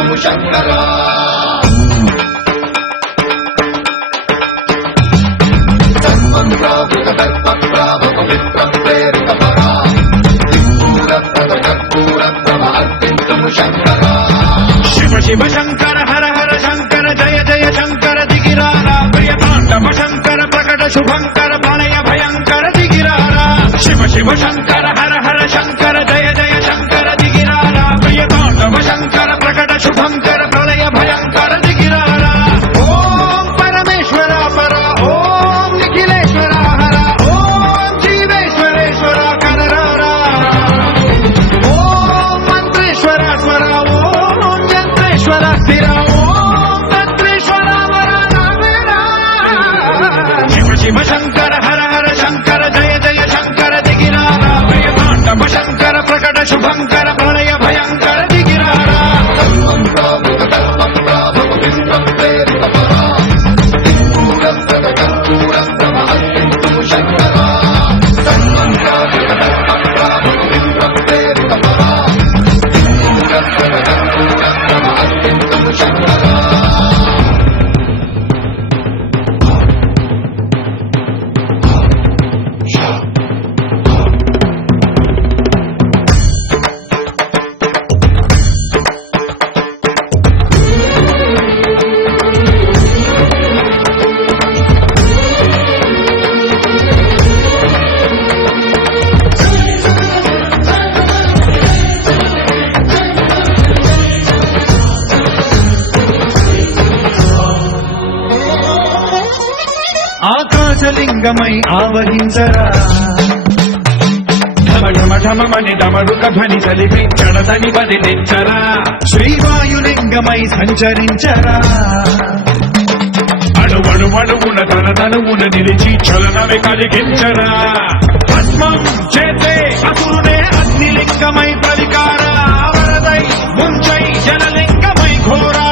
अर्पिन्तुं शङ्करा तन्मन्त्रावृतदर्पप्रावपवित्रं प्रेरितपरा दिक्पूरप्रदकर्पूरप्रभ अर्पिन्तुं शङ्करा शिव शिव शङ्कर हर हर शङ्कर जय जय शङ्कर दिगिरारा प्रियताण्डव शङ्कर प्रकट शुभङ्कर प्रणय भयङ्कर दिगिरारा शिव शिव शङ्कर हर हर शङ्कर जय जय शङ्कर दिगिरारा प्रियताण्डव शङ्कर प्रकट शुभङ्कर प्रणय भयङ्कर दिगिरारा ॐ परमेश्वर पर ॐ निखिलेश्वर हर ॐ जीवेश्वरेश्वर कररारा ॐ मन्त्रेश्वर स्वर ॐ यन्त्रेश्वर स्थिर ॐ तन्त्रेश्वर वरदामेरा शिव शिव शङ्कर हर हर शङ्कर जय जय शङ्कर दिगिरारा प्रियताण्डव शङ्कर प्रकट शुभङ्कर प्रणय भयङ्कर दिगिरारा तन्मन्त्रावृतदर्पप्रावपवित्रं प्रेरितपरा दिक्पूरप्रदकर्पूरप्रभ अर्पिन्तुं शङ्करा तन्मन्त्रावृतदर्पप्रावपवित्रं प्रेरितपरा दिक्पूरप्रदकर्पूरप्रभ अर्पिन्तुं शङ्करा ఆకాశలింగమై ఆవహించరా ఢమ ఢమ ఢమమని డమరుక ధ్వని చలిపి చడదని బదిలించరా శ్రీవాయులింగమై సంచరించరా అణువణువున తన తనువున నిలిచి చలనమే కలిగించరా భస్మం చేతే అసురునే అగ్నిలింగమై ప్రవికారా వరదై ముంచై జలలింగమై ఘోరా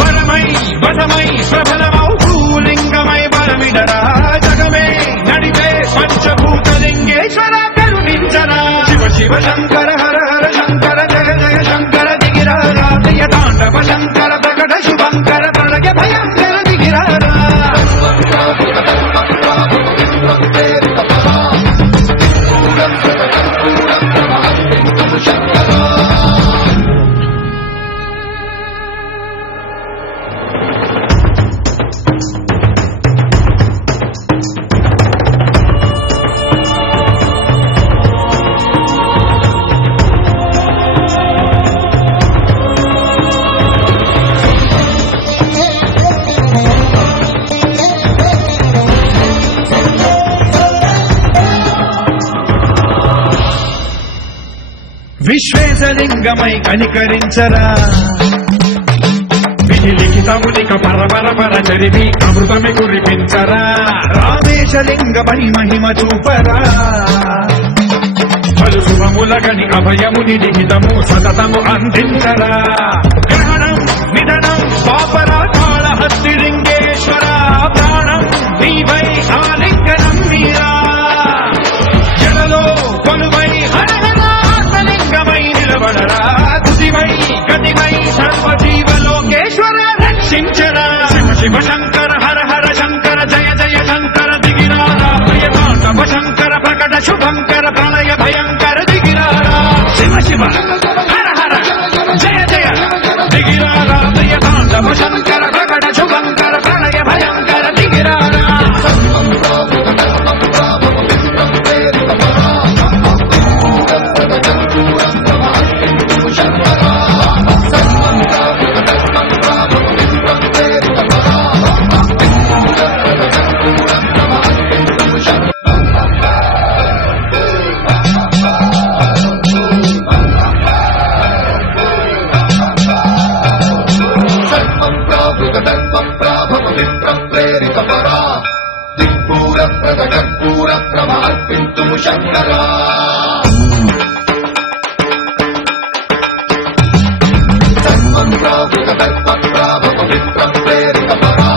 వరమై వధమై ప్రబలమౌ భూలింగమై బలమిడరా జగమే నడిపే పంచభూతలింగేశ్వర కరుణించరా శివ శివ శంకర హర హర శంకర జయ జయ శంకర దిగిరారా ప్రియతాండవ శంకర ప్రకట శుభంకర ప్రళయ భయంకర దిగిరారా तन्मन्त्रावृतदर्पप्रावपवित्रं प्रेरितपरा दिक्पूरप्रदकर्पूरप्रभ अर्पिन्तुं शङ्करा విశ్వేశలింగమై కనికరించరా విధి లిఖితమునిక పరపర పర చరివి అమృతమి కురిపించరా రామేశలింగమై మహిమ చూపరా పలు శుభములగని అభయముని లిఖితము సతతము అందించరా గ్రహణం నిధనం పాపరా కాళహస్తి లింగేశ్వర ప్రాణం నీవై ఆలింగనం మీరా జలలో కొలువై హర లింగమై నిలబడరా తుదివై గతివై సర్వజీవలోకేశ్వర రక్షించరా శివ శివ శంకర హర హర శంకర జయ జయ శంకర దిగిరారా ప్రియతాండవ శంకర ప్రకట శుభంకర ప్రళయ భయంకర దిగిరారా శివ శివ హర హర జయ జయ దిగిరారా ప్రియతాండవ శంకర ప్రకట శుభంకర ప్రళయ భయంకర దిగిరారా तन्मन्त्रावृतदर्पप्रावपवित्रं प्रेरितपरा दिक्पूरप्रदकर्पूरप्रभ अर्पिन्तुं शङ्करा तन्मन्त्रावृतदर्पप्रावपवित्रं प्रेरितपरा दिक्पूरप्रदकर्पूरप्रभ अर्पिन्तुं शङ्करा तन्मन्त्रावृतदर्पप्रावपवित्रं प्रेरितपरा दिक्पूरप्रदकर्पूरप्रभ अर्पिन्तुं शङ्करा तन्मन्त्रावृतदर्पप्रावपवित्रं प्रेरितपरा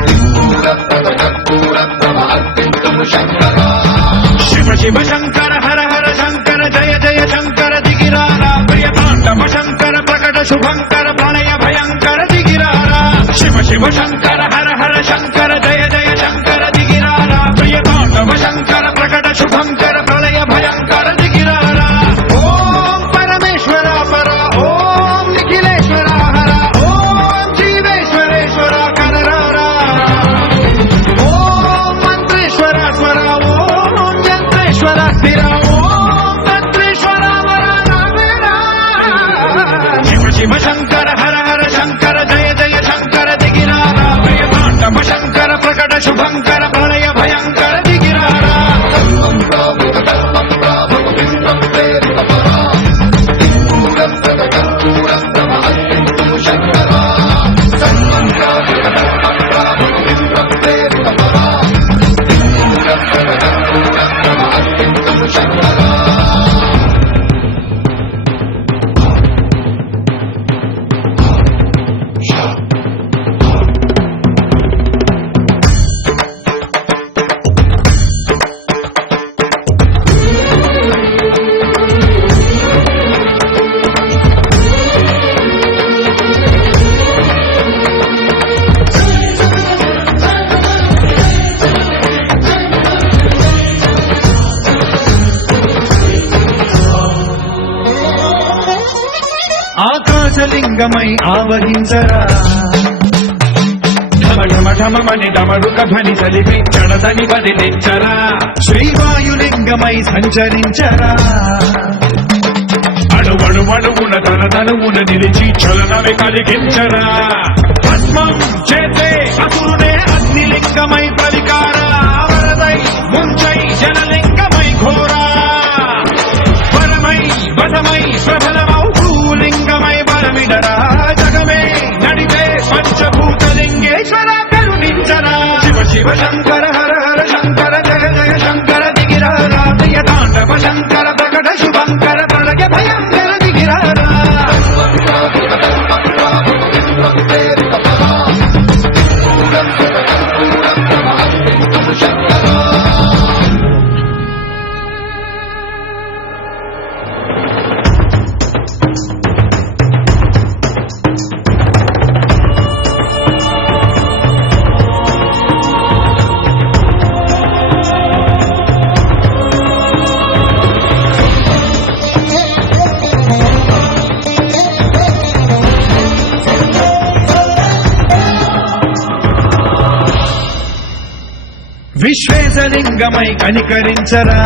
दिक्पूरप्रदकर्पूरप्रभ अर्पिन्तुं शङ्करा शिव शिव शंकर हर हर शंकर जय जय शंकर दिगिरारा प्रियतांडव शंकर प्रकट శుభంకర ప్రళయ భయంకర దిగిరారా శివ శివ శంకర హర హర శంకర జయ జయ శంకర దిగిరారా ప్రియ తాండవ శంకర ప్రకట శుభంకర ప్రళయ భయంకర దిగిరారా ఓం పరమేశ్వర పర ఓం నిఖిలేశ్వర హర ఓం జీవేశ్వరేశ్వర కరరారా ఓం మంత్రేశ్వర స్వర ఓం యంత్రేశ్వర స్థిర ఓం తంత్రేశ్వర వర రామేరా శివ శివ శంకర హర హర శంకర జయ జయ శంకర దిగిరారా ప్రియ తాండవ శంకర ప్రకట శుభంకర ప్రళయ భయంకర దిగిరారా సర్వం ప్రావృత కర్మ ప్రాభవ విశ్వం ప్రేరిత పరా దిక్పూర ప్రకటూర ప్రమహత్తింతు శంకరా సర్వం ప్రావృత కర్మ ప్రాభవ విశ్వం ప్రేరిత పరా దిక్పూర ప్రకటూర ప్రమహత్తింతు శంకరా ఆకాశలింగమై ఆవహించరా ఢమ ఢమ ఢమమని డమరుక ధ్వని సలిపి చడదని బదిలించరా శ్రీవాయులింగమై సంచరించరా అణువణువున తన తనువున నిలిచి చలనవి కలిగించరా భస్మం చేసే అసురునే అగ్నిలింగమై పలికారా వరదై ముంచై జనలింగమై ఘోరా వరమై వదమై ప్రబలమౌ భూలింగమై బలమిడరా జగమే నడిపే పంచభూతలింగేశ్వర కరుణించరా శివ శివ శంకర హర హర శంకర జయ జయ శంకర దిగిరారా ప్రియ తాండవ శంకర ప్రకట శుభంకర ప్రళయ భయంకర దిగిరారా సర్వం ప్రావృత కర్మ ప్రాభవ విశ్వం ప్రేరిత పరా దిక్పూర ప్రకటూర ప్రమహత్తింతు శంకరా విశ్వేశలింగమై కనికరించరా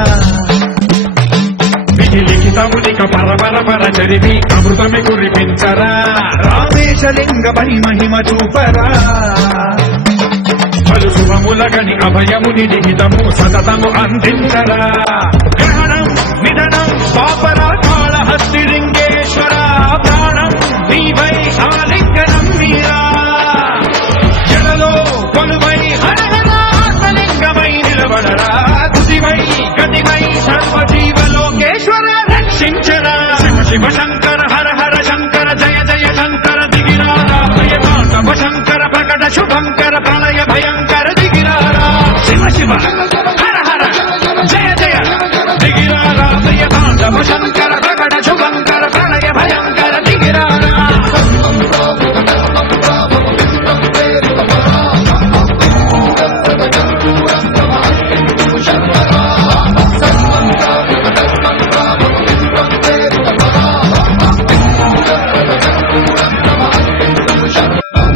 విధి లిఖితమునిక పరపర చరివి అమృతమి కురిపించరా రామేశలింగమై మహిమ చూపరా పలు శుభములగని అభయముని లిఖితము సతతము అందించరా గ్రహణం నిధనం పాపరా కాళహస్తి లింగేశ్వర ప్రాణం నీవై ఆలింగనం మీరా జడలో కొలువై హరహరాత్మలింగమై నిలబడరా తుదివై గతివై సర్వజీవలోకేశ్వర రక్షించరా శివ శివ శంకర హర హర శంకర జయ జయ శంకర దిగిరారా ప్రియ తాండవ శంకర ప్రకట శుభంకర ప్రళయ భయంకర దిగిరారా శివ శివ హర హర జయ జయ దిగిరారా ప్రియ తాండవ శంకర ప్రకట శుభంకర ప్రళయ భయంకర దిగిరారా సర్వం ప్రావృత కర్మ ప్రాభవ విశ్వం ప్రేరిత పరా దిక్పూర ప్రకటూర ప్రమహత్తింతు శంకరా సర్వం ప్రావృత కర్మ ప్రాభవ విశ్వం ప్రేరిత పరా దిక్పూర ప్రకటూర ప్రమహత్తింతు శంకరా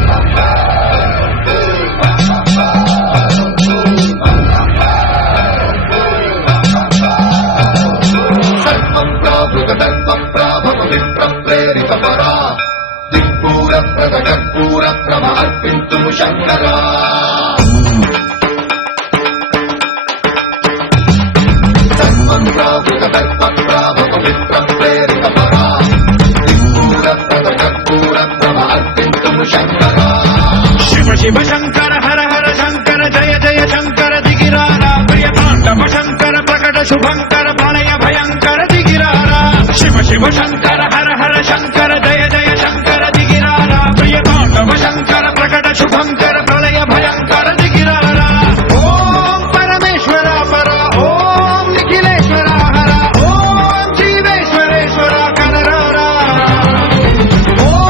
సర్వం ప్రావృత కర్మ ప్రాభవ విశ్వం ప్రేరిత పరా దిక్పూర ప్రకటూర ప్రమహత్తింతు శంకరా సర్వం ప్రావృత కర్మ ప్రాభవ విశ్వం ప్రేరిత పరా దిక్పూర ప్రకటూర ప్రమహత్తింతు శంకరా శివ శివ శంకర హర హర శంకర జయ జయ శంకర దిగిరారా ప్రియ తాండవ శంకర ప్రకట శుభంకర ప్రళయ భయంకర దిగిరారా శివ శివ శంకర హర హర శంకర జయ జయ శంకర దిగిరారా ప్రియ తాండవ శంకర ప్రకట శుభంకర ప్రళయ భయంకర దిగిరారా ఓం పరమేశ్వర పర ఓం నిఖిలేశ్వర హర ఓం జీవేశ్వరేశ్వర కరరారా ఓం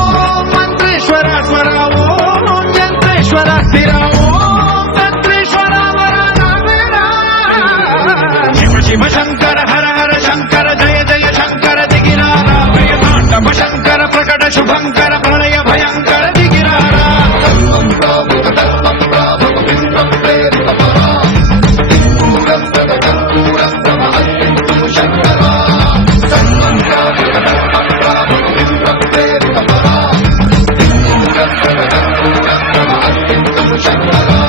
ప్రకట శుభంకర ప్రళయ భయంకర దిగిరారా ధర్మం ప్రావృత ధర్మ ప్రాభవ విప్ర ప్రేరిత పరా సింధూరప్రద కర్పూర ప్రభ అర్పింతు శంకరా ధర్మం ప్రావృత ధర్మ ప్రాభవ విప్ర ప్రేరిత పరా సింధూరప్రద కర్పూర ప్రభ అర్పింతు శంకరా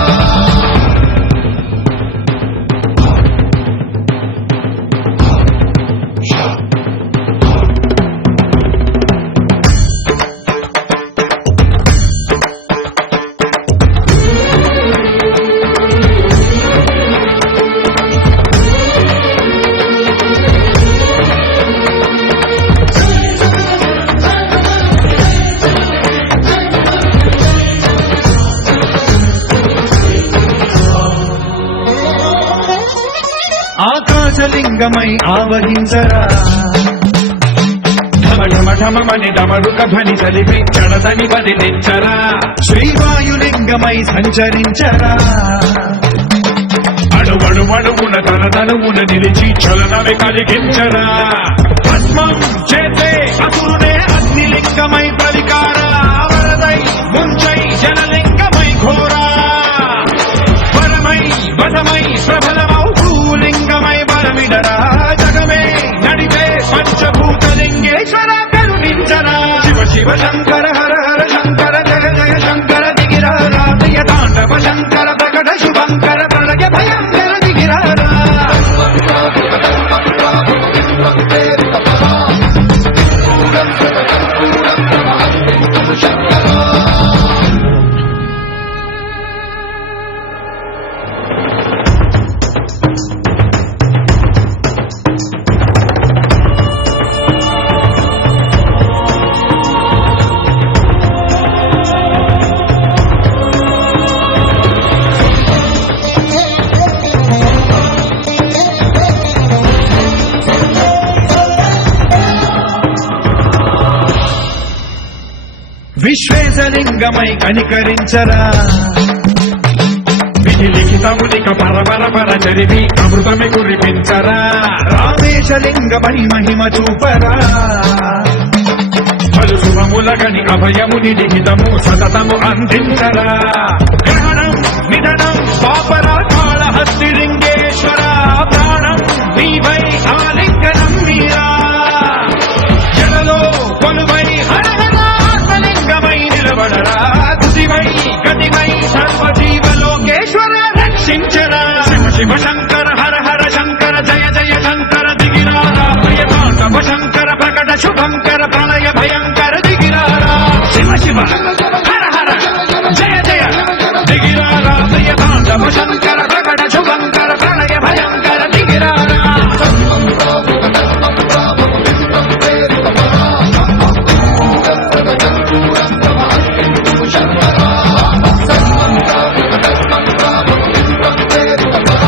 ఆకాశలింగమై ఆవహించరా ఢమఢమఢమని డమరుక ధ్వని కలిపి చడదని బదిలించరా శ్రీవాయులింగమై సంచరించరా అణువణువున తన తనువున నిలిచి చలనమే కలిగించరా భస్మం చేసే అసురునే అగ్నిలింగమై ప్రవికారా వరదై ముంచై జనలింగమై ఘోరా వరమై వదమై ప్రబలమౌ భూలింగమై బలమిడరా జగమే నడిపే పంచభూతలింగేశ్వర కరుణించరా శివ శివ శంకర హర హర శంకర జయ జయ శంకర దిగిరారా ప్రియ తాండవ శంకర ప్రకట శుభంకర ప్రళయ భయంకర దిగిరారా ధర్మం ప్రావృత ధర్మ ప్రాభవ విప్ర ప్రేరిత పరా సింధూరప్రద కర్పూర ప్రభ అర్పింతు శంకరా విశ్వేశలింగమై కనికరించరా విధి లిఖితమునిక పరపర చరివి అమృతమి కురిపించరా రామేశలింగమై మహిమ చూపరా పలు శుభములగని అభయముని లిఖితము సతతము అందించరా గ్రహణం నిధనం పాపరా కాళహస్తి లింగేశ్వర ప్రాణం నీవై ఆలింగనం మీరా జలలో కొలువై హరహరాలింగమై నిలబడరా తుదివై గతివై సర్వజీవలోకేశ్వర రక్షించరా శివ శివ శంకర హర హర శంకర జయ జయ శంకర దిగిరారా ప్రియతాండవ శంకర ప్రకట శుభంకర ప్రళయ భయంకర దిగిరారా శివ శివ హర హర జయ జయ దిగిరారా ప్రియతాండవ శంకర ప్రకట శుభంకర ప్రళయ భయంకర దిగిరారా ధర్మం ప్రావృత ధర్మ ప్రాభవ విప్ర ప్రేరిత పరా సింధూరప్రద కర్పూర ప్రభ అర్పింతు శంకరా ధర్మం ప్రావృత ధర్మ ప్రాభవ విప్ర ప్రేరిత పరా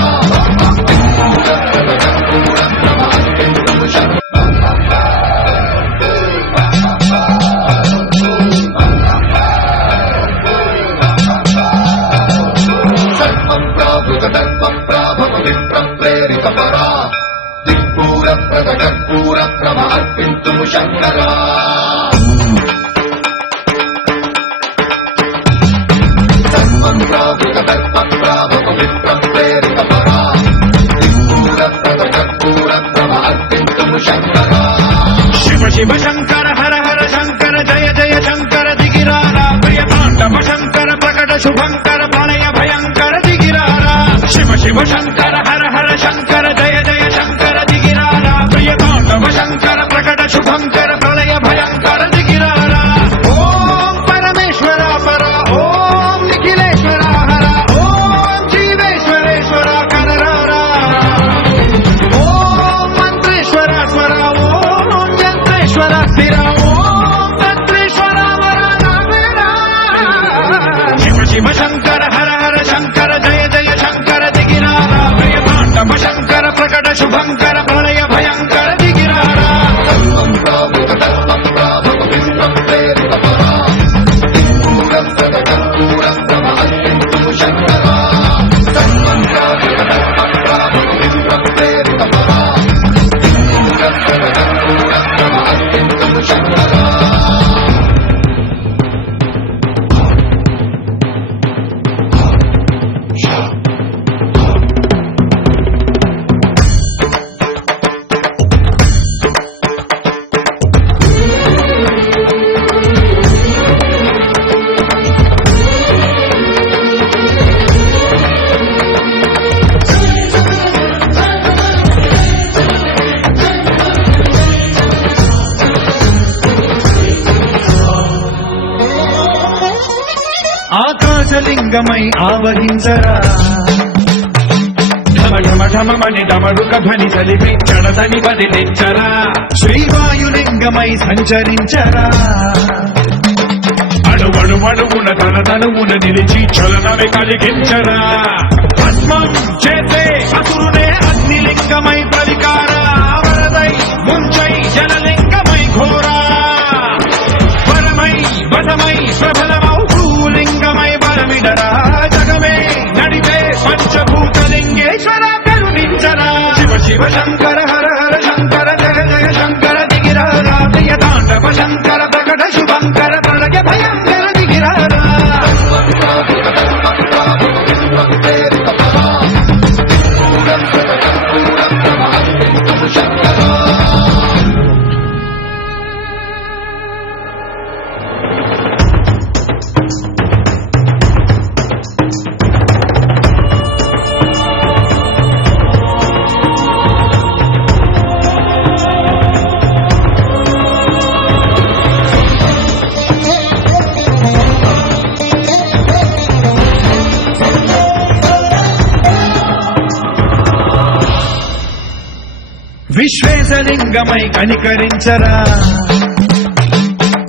సింధూరప్రద కర్పూర ప్రభ అర్పింతు శంకరా ధర్మం ప్రావృత ధర్మ ప్రాభవ విప్ర ప్రేరిత పరా దిక్పూరప్రద కర్పూర ప్రభ అర్పింతు శంకరా ధర్మం ప్రావృత ధర్మ ప్రాభవ విప్ర ప్రేరిత పరా సింధూరప్రద కర్పూర ప్రభ అర్పింతు శంకరా శివ శివ శంకర హర హర శంకర జయ జయ శంకర దిగిరారా ప్రియ తాండవ శంకర ప్రకట శుభంకర ప్రళయ భయంకర దిగిరారా శివ శివ శంకర హర హర శంకర జయ జయ శంకర దిగిరారా ప్రియ తాండవ శంకర ప్రకట శుభంకర ప్రళయ భయంకర దిగిరారా ఓం పరమేశ్వర పర ఓం నిఖిలేశ్వర హర ఓం జీవేశ్వరేశ్వర కరరారా ఓం మంత్రేశ్వర స్వర ఓం యంత్రేశ్వర స్థిర ఓం తంత్రేశ్వర వర రామేరా శివ శివ శంకర హర హర శంకర జయ జయ శంకర దిగిరారా ప్రియ తాండవ శంకర ప్రకట శుభంకర ప్రళయ భయంకర దిగిరారా ధర్మం ప్రావృత ధర్మ ప్రాభవ విప్ర ప్రేరిత పరా సింధూరప్రద కర్పూర ప్రభ అర్పింతు శంకరా ధర్మం ప్రావృత ధర్మ ప్రాభవ విప్ర ప్రేరిత పరా సింధూరప్రద కర్పూర ప్రభ అర్పింతు శంకరా లింగమై ఆవహించరా ఢమఢమఢమని డమరుక ధ్వని కలిపి చడదని బదిలించరా శ్రీవాయులింగమై సంచరించరా అణువణువున తన తనువున నిలిచి చలనమే కలిగించరా భస్మం చేసే అసురునే అగ్నిలింగమై ప్రవికారా వరదై ముంచై జలలింగమై ఘోరా వరమై వదమై ప్రబలమౌ భూలింగమై బలమిడరా జగమే నడిపే పంచభూతలింగేశ్వర కరుణించరా శివ శివ శంకర హర హర శంకర జయ జయ శంకర దిగిరారా ప్రియ తాండవ శంకర ప్రకట శుభంకర ప్రళయ భయంకర దిగిరారా విశ్వేశలింగమై కనికరించరా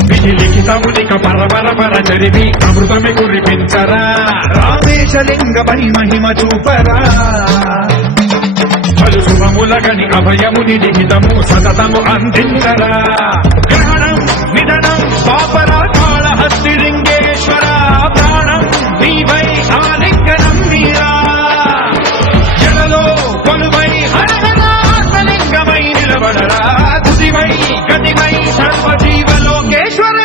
విధి లిఖితమునిక పరపర చరివి అమృతమి కురిపించరా రామేశలింగమై మహిమ చూపరా పలు శుభములగని అభయముని లిఖితము సతతము అందించరా గ్రహ